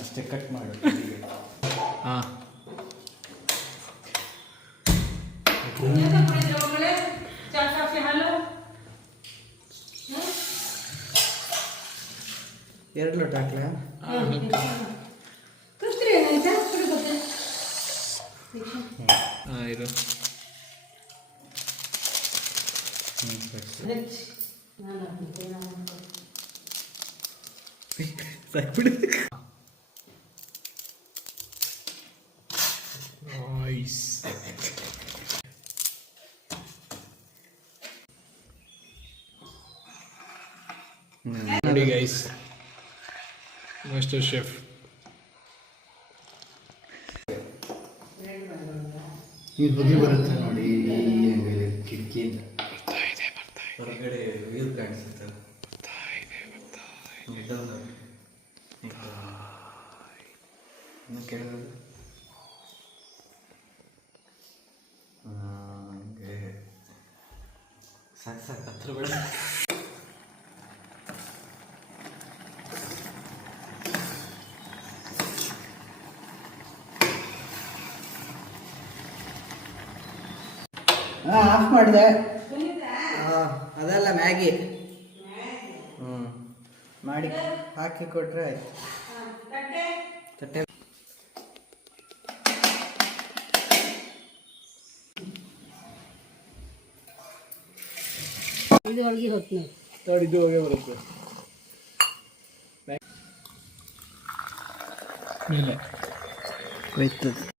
ಅಷ್ಟೇ ಕಟ್ ಮಾಡು. ಹಾಂ ಎರಡು ಲೋಟ ಹಾಕ್ಲಾ? ಇದು ನೋಡಿ ಗೈಸ್, ಮಾಸ್ಟರ್ ಶೆಫ್. ಈ ಹೊಗೆ ಬರುತ್ತೆ ನೋಡಿ ಕಿಟಕಿಯಿಂದ, ಹೊರಗಡೆ ವ್ಯೂ ಕಾಣಿಸುತ್ತೆ. ಕೇಳೋದು ಹಂಗೆ ಸಾಕು ಸಾಕು ಹತ್ರ ಬೇಡ. ಆಫ್ ಮಾಡಿದೆ. ಅದಲ್ಲ ಮ್ಯಾಗಿ. ಮಾಡಿ ಹಾಕಿ ಕೊಟ್ರೆ ಆಯ್ತು. ತಟ್ಟೆ ಇದು ಒಳಗೆ ಹೊತ್ತು ನೋಡಿ, ಇದು ಹೋಗೇ ಬರುತ್ತೆ ಮೇಲೆ ಹೋಯ್ತದೆ.